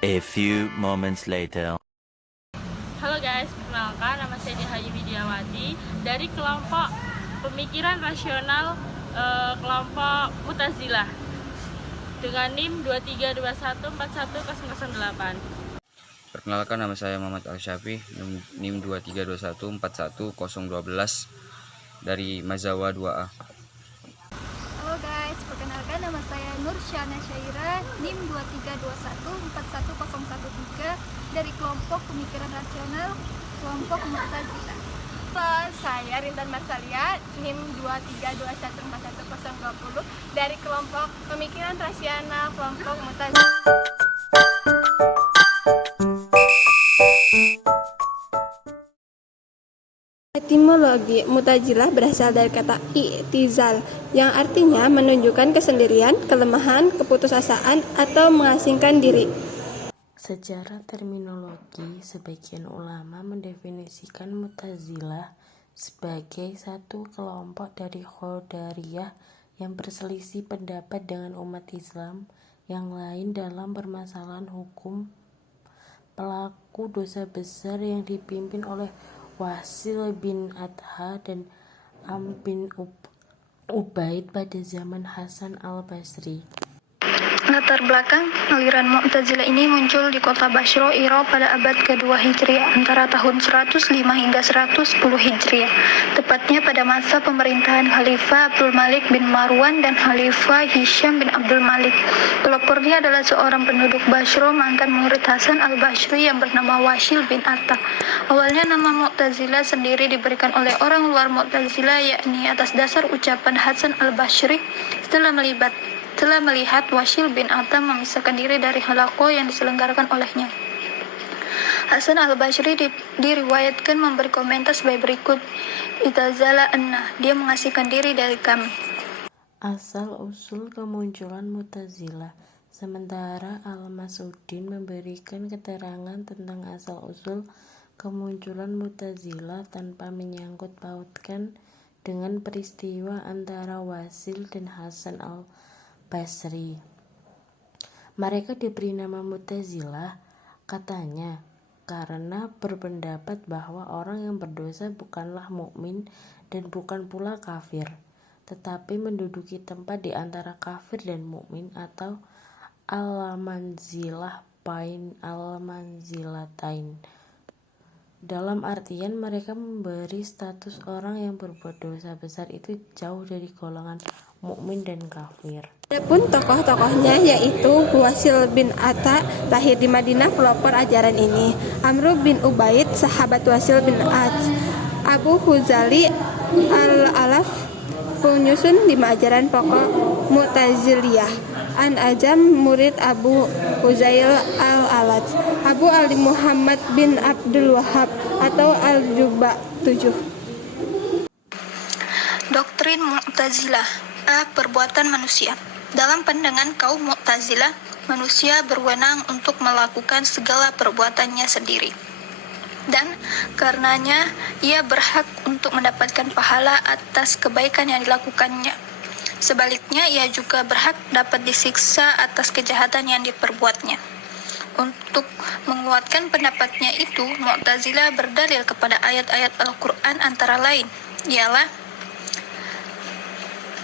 A few moments later. Halo guys, perkenalkan nama saya Dihayu Widiawati dari kelompok pemikiran rasional kelompok Mu'tazilah dengan NIM 23214108. Perkenalkan, nama saya Muhammad Al-Syafi, NIM 2321411012 dari Mazawa 2A. Halo guys, perkenalkan nama saya Nur Syana Syaira, NIM 23214113 dari kelompok pemikiran rasional kelompok Mu'tazilah. Halo, saya Rintan Marsalia, NIM 23214120 dari kelompok pemikiran rasional kelompok Mu'tazilah. Etimologi Mu'tazilah berasal dari kata i'tizal yang artinya menunjukkan kesendirian, kelemahan, keputusasaan, atau mengasingkan diri. Secara terminologi, sebagian ulama mendefinisikan Mu'tazilah sebagai satu kelompok dari Qadariyah yang berselisih pendapat dengan umat Islam yang lain dalam permasalahan hukum pelaku dosa besar yang dipimpin oleh Wasil bin Adha dan Am bin Ubaid pada zaman Hasan al-Basri. Latar belakang aliran Mu'tazilah ini muncul di kota Basra, Irak pada abad kedua Hijriah antara tahun 105 hingga 110 Hijriah, tepatnya pada masa pemerintahan Khalifah Abdul Malik bin Marwan dan Khalifah Hisham bin Abdul Malik. Pelopornya adalah seorang penduduk Basra, mantan murid Hasan al-Basri yang bernama Wasil bin Atta. Awalnya nama Mu'tazilah sendiri diberikan oleh orang luar Mu'tazilah, yakni atas dasar ucapan Hasan al-Basri setelah melihat Wasil bin Atta memisahkan diri dari halaqah yang diselenggarakan olehnya. Hasan al-Basri diriwayatkan memberi komentar sebagai berikut: "Itazala anna, dia mengasihkan diri dari kami." Asal-usul kemunculan Mu'tazilah. Sementara Al-Mas'udin memberikan keterangan tentang asal-usul kemunculan Mu'tazilah tanpa menyangkut pautkan dengan peristiwa antara Wasil dan Hasan al-Basri. Mereka diberi nama Mu'tazilah, katanya, karena berpendapat bahwa orang yang berdosa bukanlah mukmin dan bukan pula kafir, tetapi menduduki tempat di antara kafir dan mukmin atau al-manzilah bain al-manzilatain. Dalam artian mereka memberi status orang yang berbuat dosa besar itu jauh dari golongan mukmin dan kafir. Adapun tokoh-tokohnya yaitu Wasil bin Atta, lahir di Madinah, pelopor ajaran ini. Amr bin Ubaid, sahabat Wasil bin Atta. Abu Huzali al-Alaf, penyusun 5 ajaran pokok Mu'taziliyah. An-Ajam, murid Abu Huzail al-Alaj. Abu Ali Muhammad bin Abdul Wahab atau Al-Juba 7. Doktrin Mu'tazilah. A. Perbuatan manusia. Dalam pandangan kaum Mu'tazilah, manusia berwenang untuk melakukan segala perbuatannya sendiri, dan karenanya ia berhak untuk mendapatkan pahala atas kebaikan yang dilakukannya. Sebaliknya, ia juga berhak dapat disiksa atas kejahatan yang diperbuatnya. Untuk menguatkan pendapatnya itu, Mu'tazilah berdalil kepada ayat-ayat Al-Quran antara lain, ialah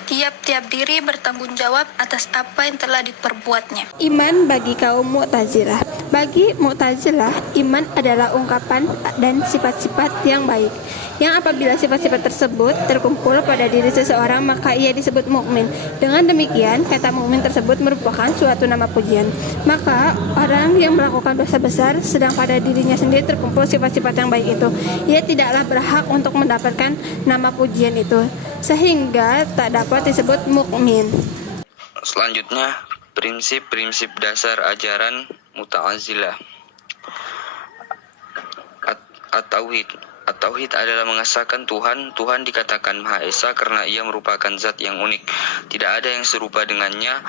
tiap-tiap diri bertanggung jawab atas apa yang telah diperbuatnya. Iman bagi kaum Mu'tazilah. Bagi Mu'tazilah, iman adalah ungkapan dan sifat-sifat yang baik, yang apabila sifat-sifat tersebut terkumpul pada diri seseorang maka ia disebut mukmin. Dengan demikian, kata mukmin tersebut merupakan suatu nama pujian. Maka orang yang melakukan dosa besar sedang pada dirinya sendiri terkumpul sifat-sifat yang baik itu, ia tidaklah berhak untuk mendapatkan nama pujian itu, sehingga tak dapat disebut mukmin. Selanjutnya, prinsip-prinsip dasar ajaran Mu'tazilah. At-Tauhid. At-Tauhid adalah mengesahkan Tuhan. Tuhan dikatakan Maha Esa karena ia merupakan zat yang unik. Tidak ada yang serupa dengannya,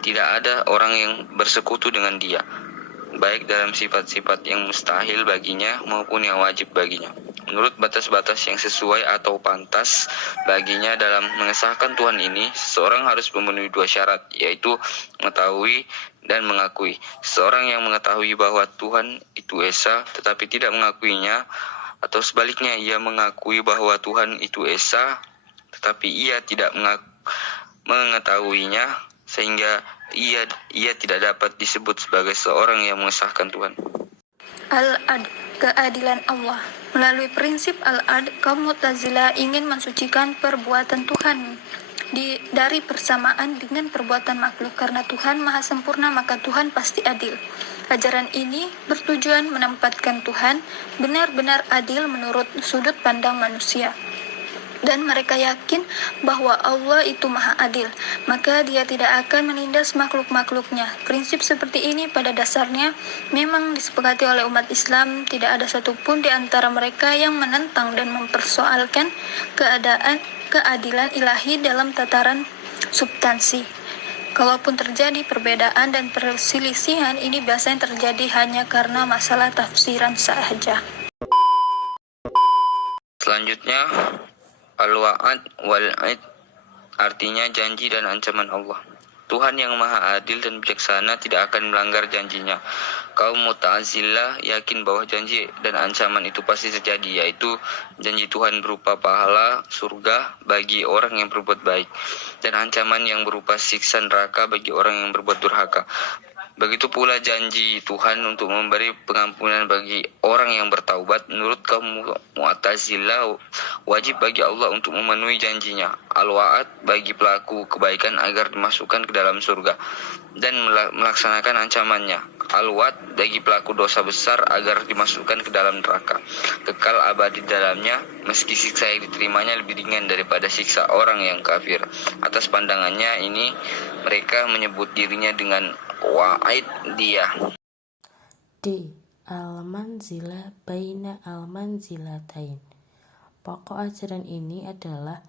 tidak ada orang yang bersekutu dengan dia. baik dalam sifat-sifat yang mustahil baginya maupun yang wajib baginya, menurut batas-batas yang sesuai atau pantas baginya. Dalam mengesahkan Tuhan ini, seseorang harus memenuhi dua syarat, yaitu mengetahui dan mengakui. Seseorang yang mengetahui bahwa Tuhan itu Esa tetapi tidak mengakuinya, atau sebaliknya ia mengakui bahwa Tuhan itu Esa tetapi ia tidak mengetahuinya, sehingga ia tidak dapat disebut sebagai seorang yang mengesahkan Tuhan. Al-Ad, keadilan Allah. Melalui prinsip Al-Ad, kaum Mu'tazilah ingin mensucikan perbuatan Tuhan dari persamaan dengan perbuatan makhluk. Karena Tuhan maha sempurna, maka Tuhan pasti adil. Ajaran ini bertujuan menempatkan Tuhan benar-benar adil menurut sudut pandang manusia. Dan mereka yakin bahwa Allah itu maha adil, maka dia tidak akan menindas makhluk-makhluknya. Prinsip seperti ini pada dasarnya memang disepakati oleh umat Islam. Tidak ada satupun di antara mereka yang menentang dan mempersoalkan keadilan ilahi dalam tataran substansi. Kalaupun terjadi perbedaan dan perselisihan, ini biasanya terjadi hanya karena masalah tafsiran saja. Selanjutnya, al-wa'ad wal-'id, artinya janji dan ancaman Allah. Tuhan yang maha adil dan bijaksana tidak akan melanggar janjinya. Kaum Mu'tazilah yakin bahwa janji dan ancaman itu pasti terjadi, yaitu janji Tuhan berupa pahala surga bagi orang yang berbuat baik, dan ancaman yang berupa siksa neraka bagi orang yang berbuat durhaka. Begitu pula janji Tuhan untuk memberi pengampunan bagi orang yang bertaubat. Menurut kaum Mu'tazilah, wajib bagi Allah untuk memenuhi janjinya. Al-wa'ad bagi pelaku kebaikan agar dimasukkan ke dalam surga dan melaksanakan ancamannya. Al-wa'd bagi pelaku dosa besar agar dimasukkan ke dalam neraka, kekal abadi dalamnya, meski siksa yang diterimanya lebih ringan daripada siksa orang yang kafir. Atas pandangannya ini, mereka menyebut dirinya dengan wa'id dia. D. Al-manzilah baina al-manzilatain. Pokok ajaran ini adalah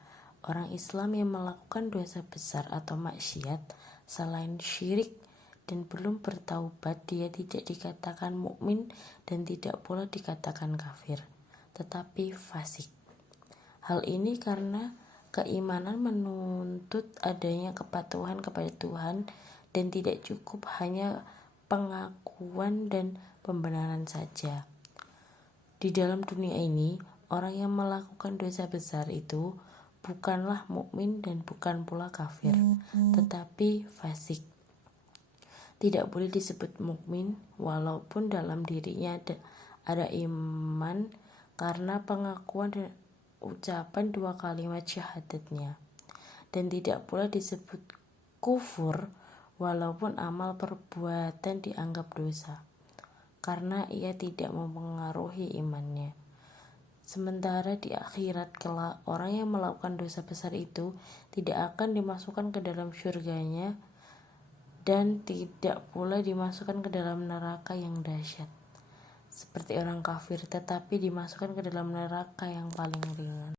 orang Islam yang melakukan dosa besar atau maksiat selain syirik dan belum bertaubat, dia tidak dikatakan mukmin dan tidak pula dikatakan kafir, tetapi fasik. Hal ini karena keimanan menuntut adanya kepatuhan kepada Tuhan dan tidak cukup hanya pengakuan dan pembenaran saja. Di dalam dunia ini, orang yang melakukan dosa besar itu bukanlah mukmin dan bukan pula kafir, tetapi fasik. Tidak boleh disebut mukmin walaupun dalam dirinya ada iman karena pengakuan dan ucapan dua kalimat syahadatnya, dan tidak pula disebut kufur walaupun amal perbuatan dianggap dosa karena ia tidak mempengaruhi imannya. Sementara di akhirat kelak, orang yang melakukan dosa besar itu tidak akan dimasukkan ke dalam surganya dan tidak pula dimasukkan ke dalam neraka yang dahsyat seperti orang kafir, tetapi dimasukkan ke dalam neraka yang paling ringan.